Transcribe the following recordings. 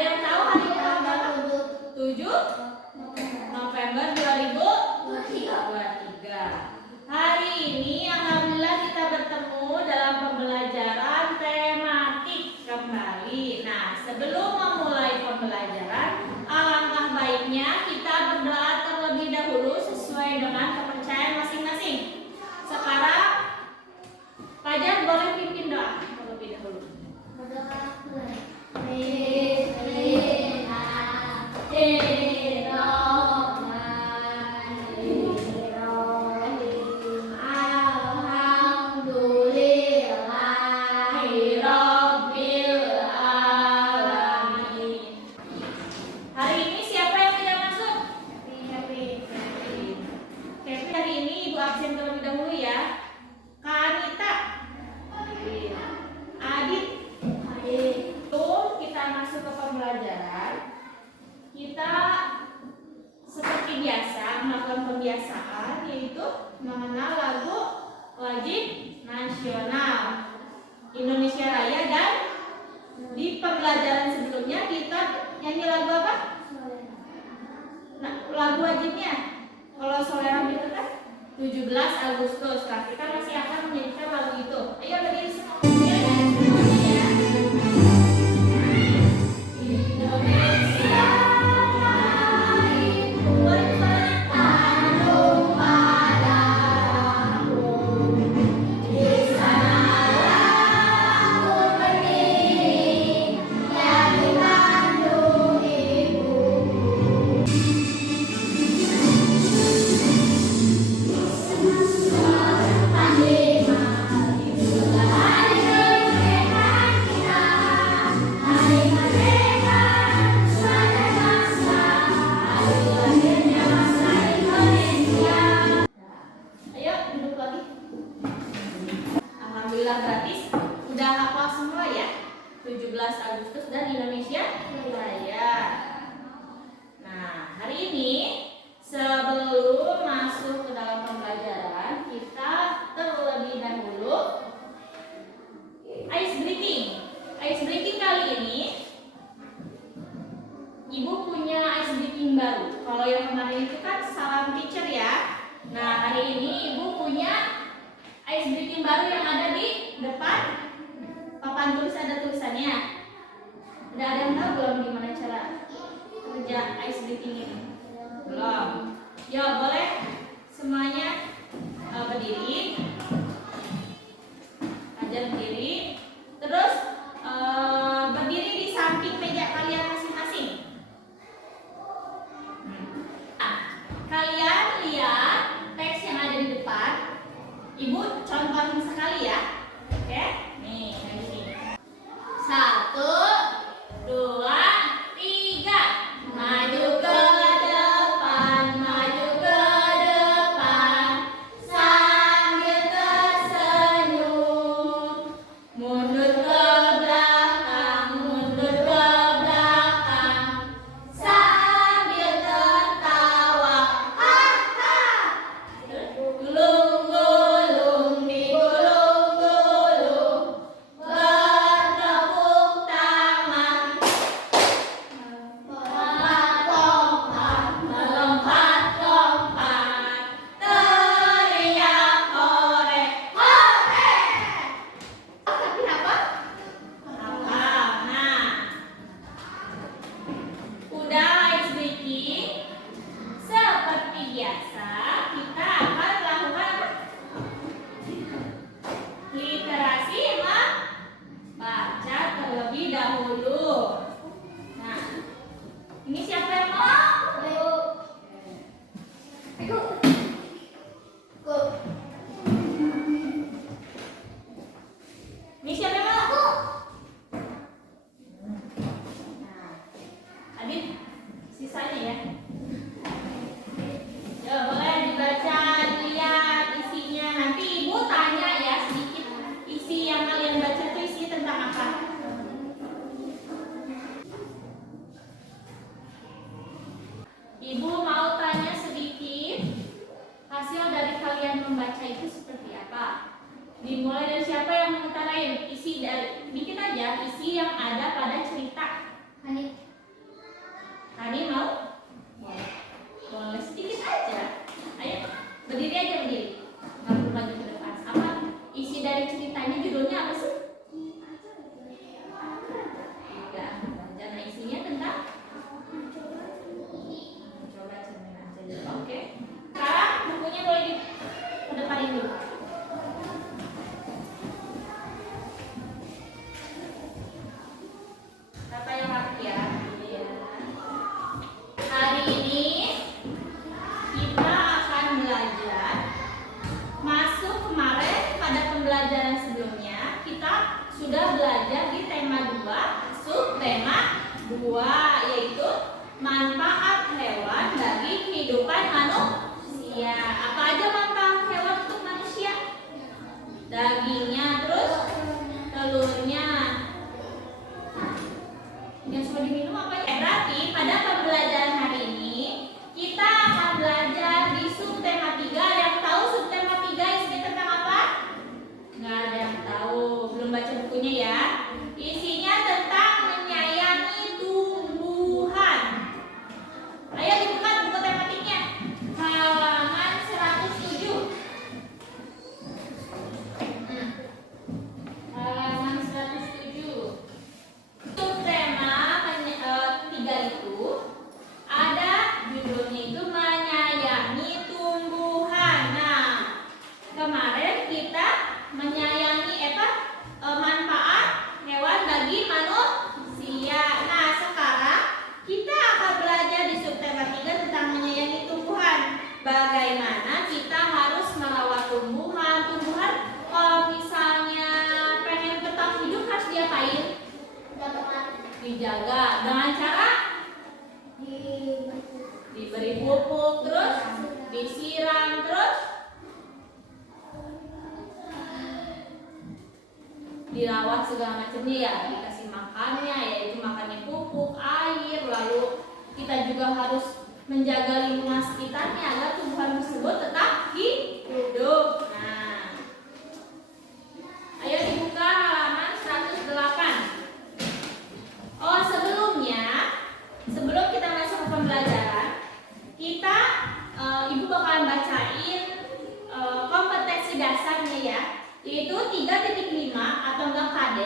Ada yang tahu hari ini tanggal berapa? 7 November 2023. Hari ini alhamdulillah kita bertemu dalam pembelajaran tematik kembali. Nah, sebelum memulai pembelajaran, alangkah baiknya kita berdoa terlebih dahulu sesuai dengan kepercayaan masing-masing. Sekarang Fajar boleh pimpin doa terlebih dahulu. Absen terlebih dahulu ya. Kanita, Adit. Kita masuk ke pembelajaran. Kita seperti biasa melakukan pembiasaan, yaitu mengenal lagu wajib nasional Indonesia Raya, dan di pembelajaran sebelumnya kita nyanyi lagu apa? Nah, lagu wajibnya kalau Solera itu kan 17 Agustus. Nah, kita masih akan menyanyikan lagu itu. Ayo berdiri semua. Ya. Indonesia gratis. Udah hafal semua ya? 17 Agustus dan Indonesia Raya. Nah, hari ini sebelum masuk ke dalam pembelajaran, kita terlebih dahulu ice breaking. Ice breaking kali ini Ibu punya ice breaking baru. Kalau yang kemarin itu kan salam teacher ya. Nah, hari ini Ibu punya ice breaking baru yang ada di depan papan tulis, ada tulisannya. Udah ada yang tahu belum gimana cara kerja ice breaking ini? Belum. Yo, boleh semuanya berdiri. Ajar berdiri. Terus berdiri di samping meja kalian masing-masing. Kalian lihat teks yang ada di depan. Ibu contohin sekali ya. Oke? Nih, kayak gini. 1, 2, 3. Maju ke depan, maju ke depan, sambil tersenyum. Mundur ke belakang, mundur ke belakang, sambil tertawa. Ha-ha. Gulung-gulung digulung-gulung, bertepuk tangan, lompat-lompat, melompat-lompat, teriak hore, hore. Tapi apa? Hafal. Nah, udah ice breaking. Seperti biasa, kita akan melakukan literasi membaca terlebih dahulu. Nah, ini siapa yang mau? Ini siapa yang mau? Nah, Adit, sisanya ya. Ya, boleh dibaca, dilihat isinya. Nanti Ibu tanya ya sedikit, isi yang kalian baca itu isi tentang apa. Ibu mau tanya sedikit, hasil dari kalian membaca itu seperti apa? Dimulai dari siapa yang mengutarain? Isi dari, dikit aja, isi yang ada pada cerita. Hanif. 2, yaitu manfaat hewan bagi kehidupan manusia. Apa aja manfaat hewan untuk manusia? Dagingnya, terus telurnya. Yang sudah diminum apa ya? Berarti pada pembelajaran hari ini kita akan belajar di subtema 3. Yang tahu subtema 3 isinya tentang apa? Nggak ada yang tahu, belum baca bukunya ya. Isinya tentang menyayangi tumbuhan. Ayo dibuka buku tematiknya, halaman 107. Halaman 107. Subtema 3 itu ada judulnya itu menyayangi tumbuhan. Nah, kemarin kita menyayangi manfaat hewan bagi manusia. Nah, sekarang kita akan belajar di subtema 3 tentang menyayangi tumbuhan. Bagaimana kita harus merawat tumbuhan. Tumbuhan kalau misalnya pengen tetap hidup harus diapain? Dijaga dengan cara diberi pupuk, terus disiram, terus dirawat segala macamnya ya, dikasih makannya, yaitu makannya pupuk, air, lalu kita juga harus menjaga lingkungan sekitarnya agar tumbuhan tersebut tetap hidup. Nah, ayo dibuka halaman 108. Oh, sebelum kita masuk ke pembelajaran, kita ibu bakalan bacain kompetensi dasarnya ya, yaitu 3.5 atau enggak KD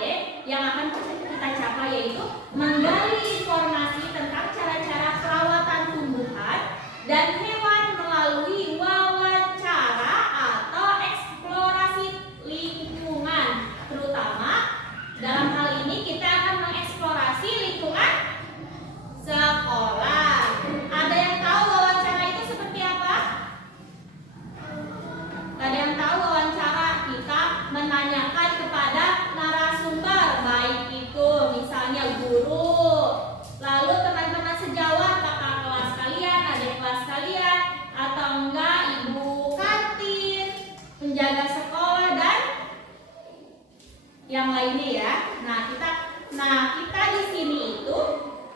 yang akan kita capai, yaitu menggali informasi tentang cara-cara perawatan tumbuhan dan hewan melalui wawancara atau eksplorasi lingkungan. Terutama dalam hal ini kita akan mengeksplorasi lingkungan sekolah. Ada yang tahu wawancara itu seperti apa? Ada yang tahu wawancara? Kita menanyakan kepada narasumber, baik itu misalnya guru, lalu teman-teman sejawat, kakak kelas kalian, adik kelas kalian, atau enggak ibu kantin, penjaga sekolah, dan yang lainnya ya. Nah, kita di sini itu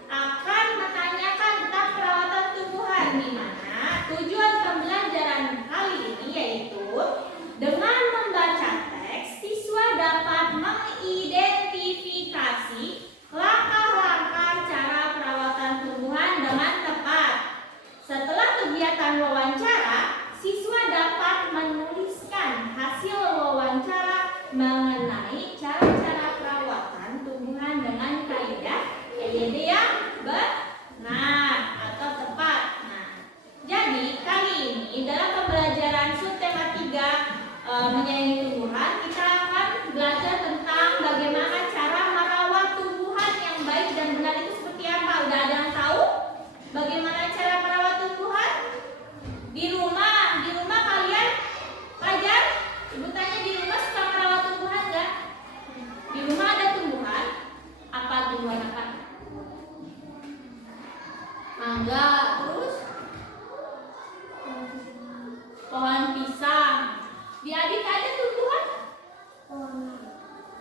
akan menanyakan tentang perawatan tumbuhan, di mana tujuan pembelajaran kali ini yaitu dengan membaca teks, siswa dapat mengidentifikasi langkah-langkah cara perawatan tumbuhan dengan tepat. Setelah kegiatan wawancara, siswa dapat menuliskan hasil wawancara mengenai cara-cara perawatan tumbuhan dengan kaidah EYD yang benar atau tepat. Nah, jadi kali ini dalam pembelajaran subtema 3 menyayangi tumbuhan, kita akan belajar tentang bagaimana cara merawat tumbuhan yang baik dan benar itu seperti apa. Udah ada yang tahu bagaimana cara merawat tumbuhan? Di rumah kalian pelajar? Ibu tanya, di rumah suka merawat tumbuhan nggak? Di rumah ada tumbuhan? Apa tumbuhan apa? Mangga, terus pohon pisang. Di Adik ada tumbuhan?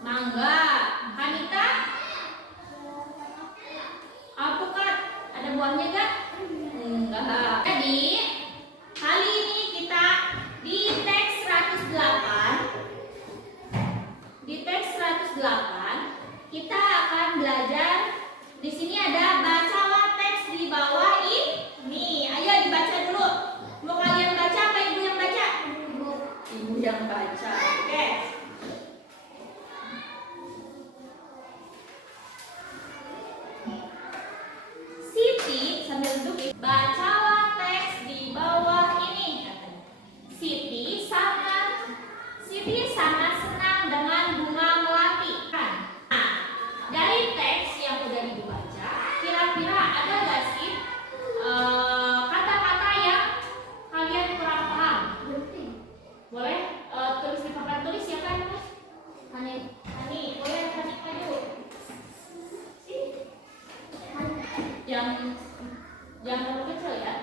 Mangga. Hanita? Alpukat. Ada buahnya nggak? Enggak. Jadi kali ini kita di teks 108 kita akan belajar. Di sini ada bacalah teks di bawah ini. Ayo dibaca dulu. Mau kalian baca apa ibu yang baca? Ibu yang baca. Oke. Siti sambil duduk bacalah teks di bawah ini. Siti sangat senang dengan bunga melati. Nah, dari teks yang udah dibaca, kira-kira ada nggak sih kata-kata yang kalian kurang paham? Boleh tulis di papan tulis ya kan, Mas? Hani, boleh Hani maju. Jangan terlalu kecil ya.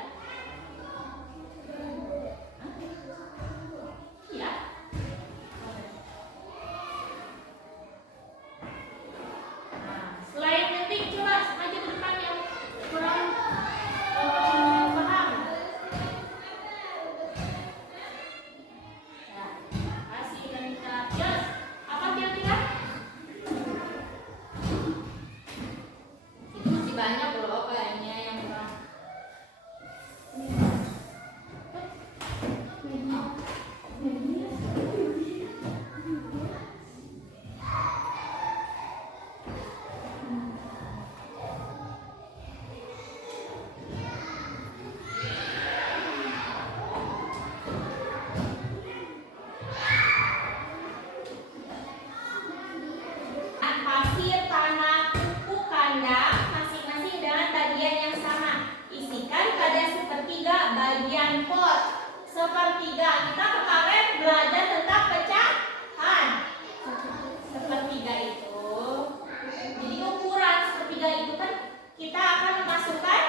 Iya. Nah, selain ngetik coba aja ke depan yang kurang paham. Ya, kasih dan kita. Yes. Apa kira-kira? Itu masih banyak loh kayaknya yang kurang. Pasir, tanah, pupuk kandang masing-masing dengan bagian yang sama. Isikan pada sepertiga bagian pot. Sepertiga, kita kemarin belajar tentang pecahan. Sepertiga itu, jadi ukuran sepertiga itu kan kita akan memasukkan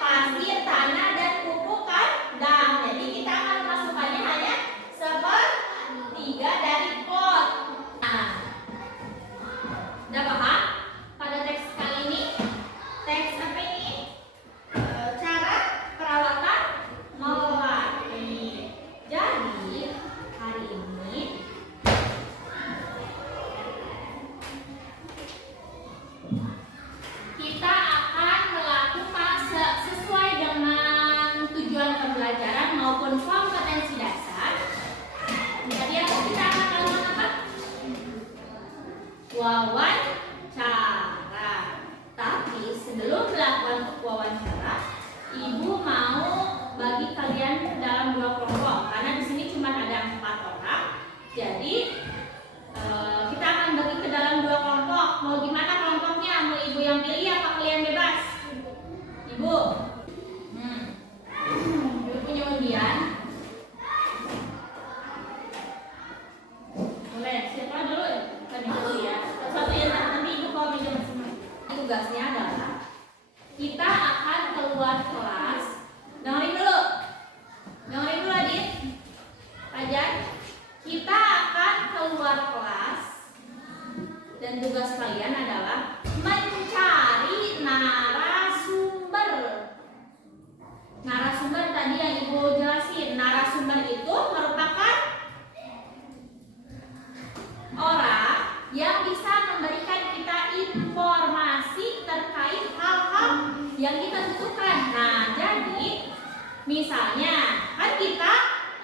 pasir, tanah, dan pupuk kandang. Jadi kita akan memasukkannya hanya sepertiga dari pot. Nah, udah paham pada teks kali ini? Teks apa ini? Cara perawatan melati. Jadi hari ini kita akan melakukan sesuai dengan tujuan pembelajaran maupun kompetensi dasar. Jadi kita akan melakukan apa? Wawancara. Tapi sebelum melakukan wawancara, ibu mau bagi kalian dalam 2 kelompok karena di sini cuma ada 4 orang. Jadi kita akan bagi ke dalam 2 kelompok. Mau gimana kelompoknya? Mau ibu yang pilih apa kalian bebas? Ibu. Ibu punya undian. Boleh. Siapa dulu? Tadi dulu ya. Satu ya, nanti ibu kalau meja masing-masing. Tugasnya adalah kita akan keluar kelas. Dengerin dulu. Dengerin dulu Adit. Ajar. Kita akan keluar kelas. Dan tugas kalian adalah mencari narasumber. Narasumber tadi yang ibu jelasin. Narasumber itu merupakan orang yang bisa memberikan kita informasi terkait hal-hal yang kita butuhkan. Nah, jadi misalnya kan kita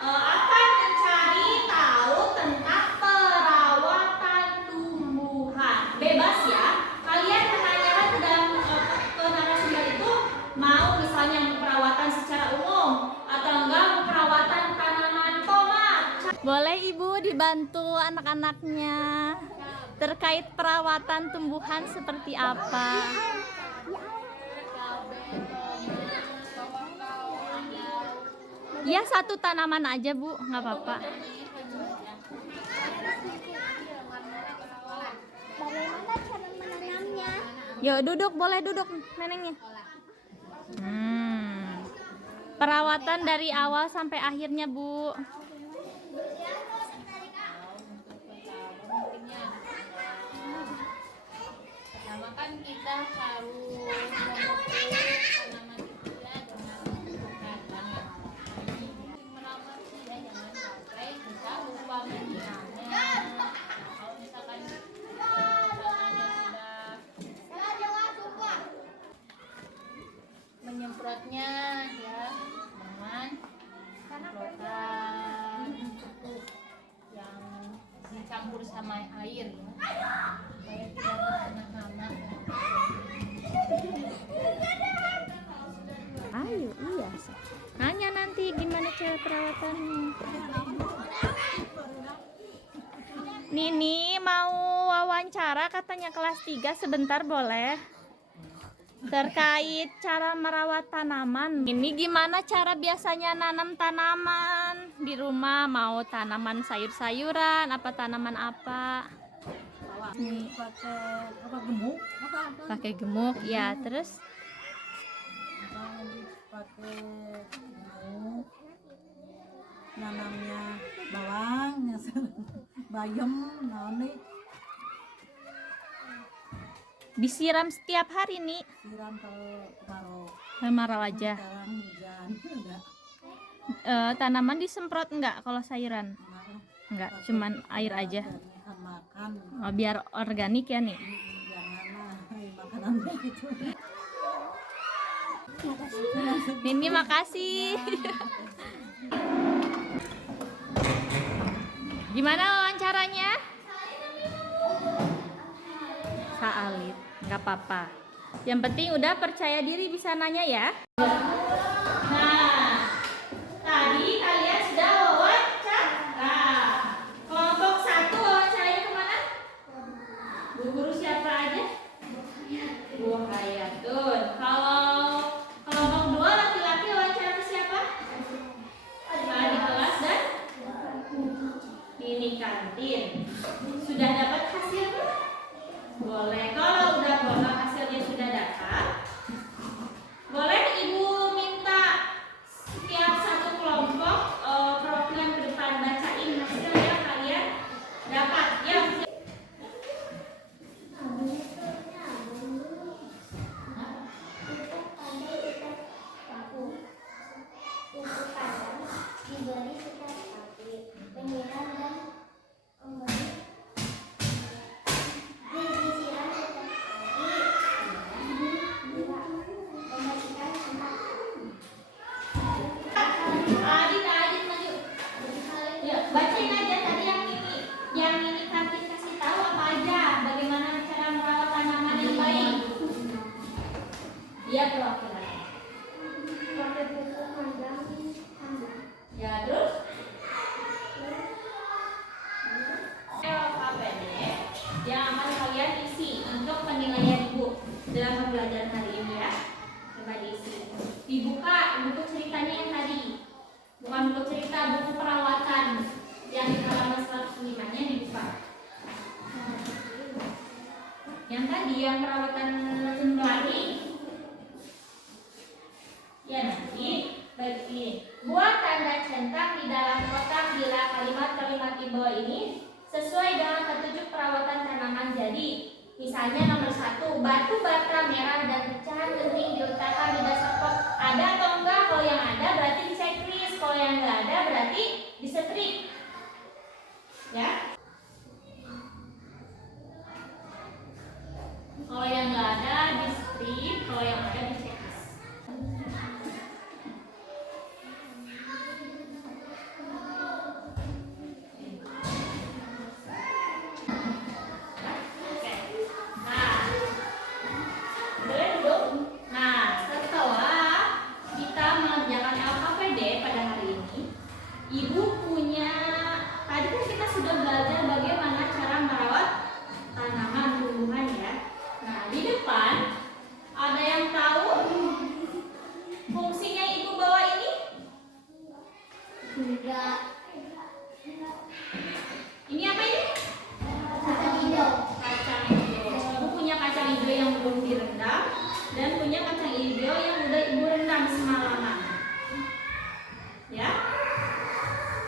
akan mencari tahu tentang perawatan tumbuhan. Bebas ya, kalian menanyakan ke dalam ke narasumber itu mau misalnya perawatan secara umum atau enggak perawatan tanaman tomat. Boleh ibu dibantu anak-anaknya terkait perawatan tumbuhan seperti apa? Ya, satu tanaman aja bu, nggak apa-apa. Bagaimana cara menanamnya? Yuk duduk, boleh duduk neneknya. Perawatan dari awal sampai akhirnya bu. Pertama kan kita harus memupuk tanaman itu ya dengan pupuk kandang ya. Merawat sih ya, jangan sampai kita lupa menyiramnya. Kalau misalkan tanahnya sudah menyemprotnya ya dengan semprotan pupuk yang dicampur sama air ya. Supaya tidak terkena hama. Ayo, iya. Nanya nanti gimana cara perawatannya. Nini mau wawancara katanya kelas 3 sebentar boleh? Terkait cara merawat tanaman. Ini gimana cara biasanya nanam tanaman di rumah? Mau tanaman sayur-sayuran apa tanaman apa? Pakai apa gemuk? Pakai gemuk ya, terus pakai mau nanamnya bawang, bayam, naon nih Disiram setiap hari nih. siram kalau kemarau. Kemarau aja. Sekarang hujan enggak. Tanaman disemprot enggak kalau sayuran? Enggak, cuman air aja. Makan. Oh, biar organik ya nih. Jangan makanan gitu. Nini makasih. Gimana wawancaranya? Saalit, nggak apa-apa. Yang penting udah percaya diri bisa nanya ya. Nah, tadi kalian sudah wawancara. Kelompok 1 wawancaranya kemana? Bu guru siapa aja? Bu Hayatun. Kalau kelompok 2 laki-laki wawancara ke siapa? Adik kelas dan ini kantin. Sudah dapat hasilnya? Boleh. Kalau udah bawa hasilnya sudah dapat, boleh ibu minta setiap satu kelompok perwakilan ke depan bacain hasil yang kalian dapat. Ya. Diberi sekat api, penyiram dan memberi disiram sekat api, membersihkan tempat. Adik maju. Ya, bacain aja tadi yang ini kantin kasih tahu apa aja, bagaimana cara merawat tanaman yang baik. Dia perwakilan. Pakai buku panjang tambah. Ya, terus KPD yang akan kalian isi untuk penilaian ibu dalam pembelajaran hari ini ya. Coba diisi. Dibuka buku ceritanya yang tadi. Bukan buku cerita, buku perawatan yang di halaman 105-nya dibuka. Yang tadi yang perawatan sembari. Ya, nanti bagi buat tanda centang di dalam kotak bila kalimat-kalimat di bawah ini sesuai dengan petunjuk perawatan tanaman. Jadi, misalnya nomor 1, batu bata merah dan pecahan genting diletakkan di dasar pot. Ada atau enggak? Kalau yang ada berarti di checklist, kalau yang enggak ada berarti di strip. Ya. Kalau yang enggak ada di strip, kalau yang ada di checklist. Ibu punya, tadi kan kita sudah belajar bagaimana cara merawat tanaman tumbuhan ya. Nah, di depan ada yang tahu fungsinya ibu bawa ini? Enggak. Ini apa ini? Kacang hijau. Kacang hijau. Ibu punya kacang hijau yang belum direndam dan punya kacang hijau yang udah ibu rendam semalaman. Ya?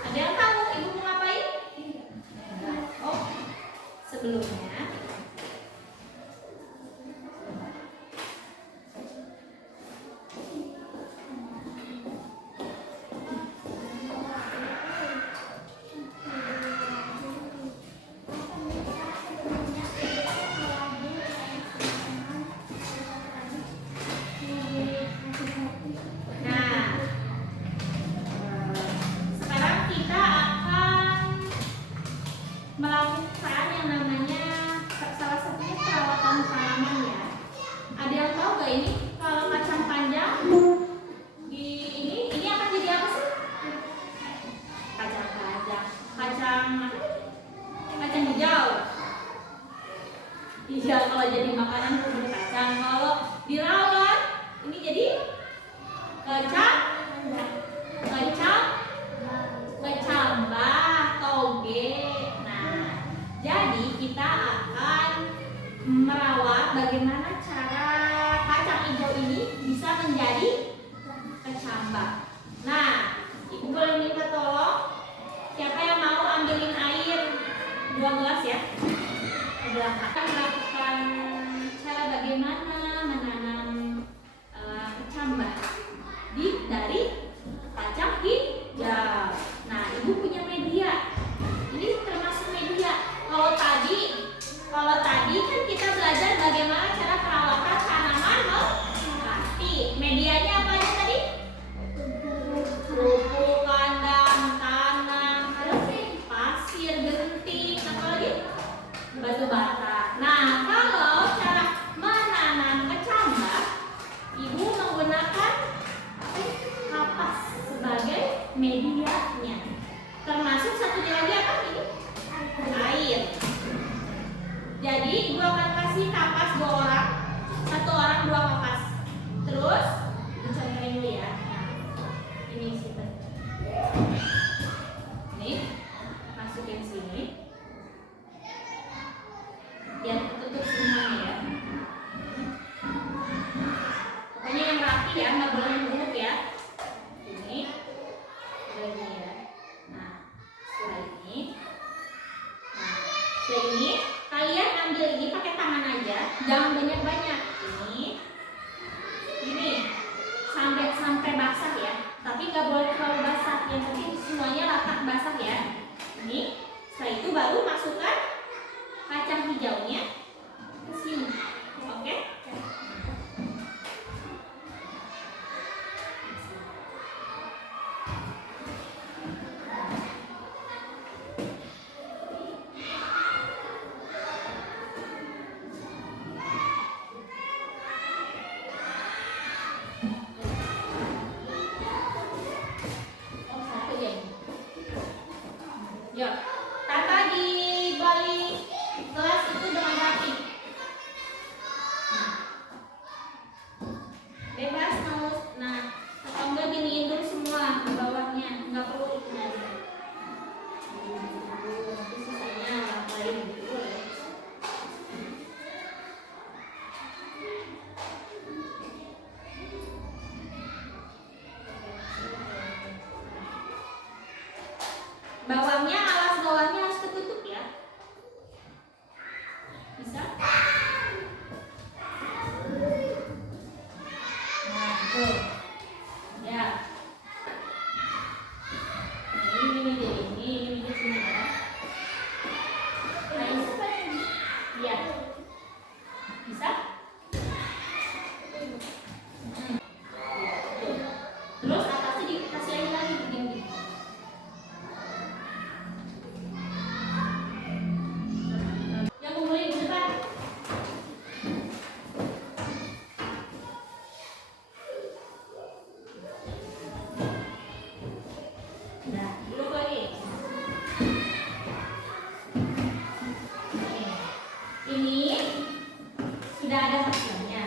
Ada yang tahu ibu mau ngapain? Oh, sebelumnya melakukan yang namanya salah satunya perawatan tanaman ya. Ada yang tahu gak ini kalau kacang panjang di ini akan jadi apa sih? Kacang panjang, kacang hijau. Iya, kalau jadi makanan bubur kacang. Kalau dirawat ini jadi kecambah toge. Jadi kita akan merawat bagaimana cara kacang hijau ini bisa menjadi kecambah. Nah, Ibu boleh minta tolong siapa yang mau ambilin air 2 gelas ya ke belakang. Kita melakukan cara bagaimana menanam kecambah dari kacang hijau. Nah, Ibu punya media. Ini termasuk media. Kalau tadi kan kita belajar bagaimana cara perawatan tanaman melati. Medianya apa aja tadi? Pupuk, kandang, tanah, pasir, genting, apa lagi? Batu bata. Nah, kalau cara menanam kecambah, Ibu menggunakan kapas sebagai medianya. Termasuk satunya lagi apa ini? Air. Jadi Ibu akan kasih kapas 2 orang, 1 orang 2 kapas. Terus dicontohin dulu ya. Nah, ini sini. Ini masukin sini. Biar tutup semuanya ya. Pokoknya yang rapi ya, nggak boleh numpuk ya. Ini, ini ya. Nah, setelah ini. Nah, setelah ini kalian ambil ini pakai tangan aja, jangan banyak-banyak. Ini sampai basah ya, tapi nggak boleh terlalu basah. Yang penting semuanya rata basah ya. Ini, setelah itu baru masukkan kacang hijaunya ke sini. Oke? Yuk, tata dibalik gelas itu dengan rapi. Bebas mau, nah, atau enggak giniin dulu semua di bawahnya, enggak perlu itu aja. Nanti sisanya lain dulu ya. Bawahnya, alas bawahnya harus tertutup ya. Bisa? Nah, tuh. Ya. Ini meja sini ya. Nice. Ya. Bisa? Terus atasnya dikasih air lagi begini. Yang kumpulin di depan. Nah, duduk lagi. Ini sudah ada hasilnya.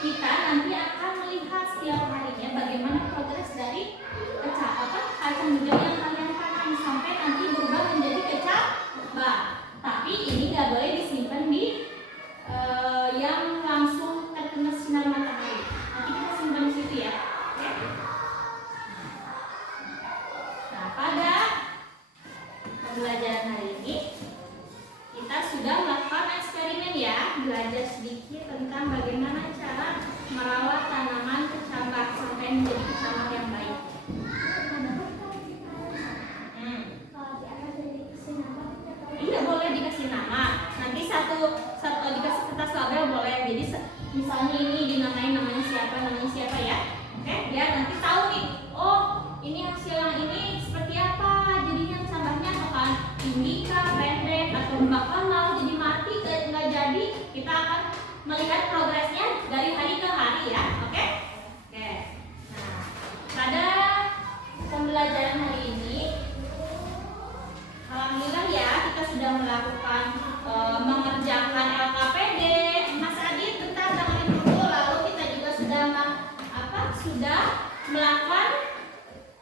Kita nanti akan melihat setiap harinya bagaimana progres dari kacang hijau yang kalian tanam sampai nanti berubah menjadi kecambah. Tapi ini nggak boleh disimpan di yang langsung terkena sinar matahari. Nanti kita simpan di situ ya. Oke? Nah, pada pembelajaran hari ini kita sudah melakukan eksperimen ya, belajar sedikit tentang bagaimana cara merawat tanaman kecambah sampai menjadi kecambah yang baik. Iya, boleh dikasih nama. Nanti satu dikasih kertas label boleh. Jadi misalnya ini namanya siapa ya. Oke, biar nanti tahu nih. Oh, ini hasil yang ini seperti apa. Jadinya kecambahnya akan tinggi kah, pendek, atau bakal mau jadi mati, nggak jadi. Kita akan melihat progresnya dari hari ke hari ya. Oke? Oke. Nah, pada pembelajaran hari ini alhamdulillah ya, kita sudah melakukan mengerjakan LKPD. Mas Adit, bentar dengerin dulu. Lalu kita juga sudah melakukan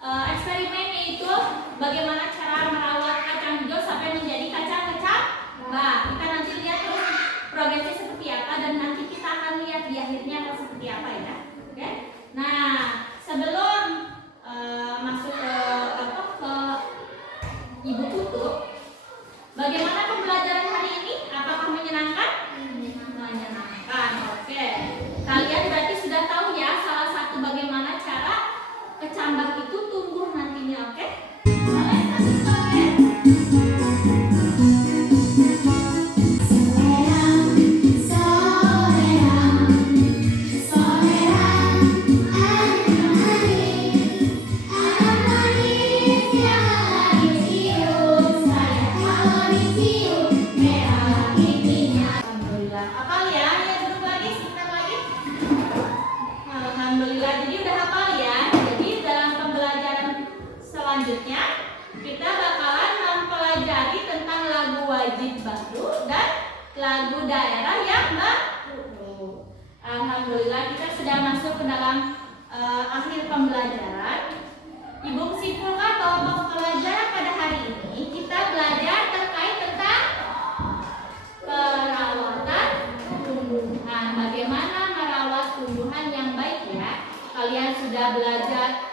eksperimen, yaitu bagaimana cara merawat kacang hijau sampai menjadi kacang-kecambah. Kita nanti lihat terus progresnya seperti apa, dan nanti kita akan lihat di akhirnya akan seperti apa ya. Oke? Nah, sebelum Alhamdulillah kita sudah masuk ke dalam akhir pembelajaran. Ibu simpulkan bahwa pembelajaran pada hari ini kita belajar terkait tentang perawatan tumbuhan. Bagaimana merawat tumbuhan yang baik ya. Kalian sudah belajar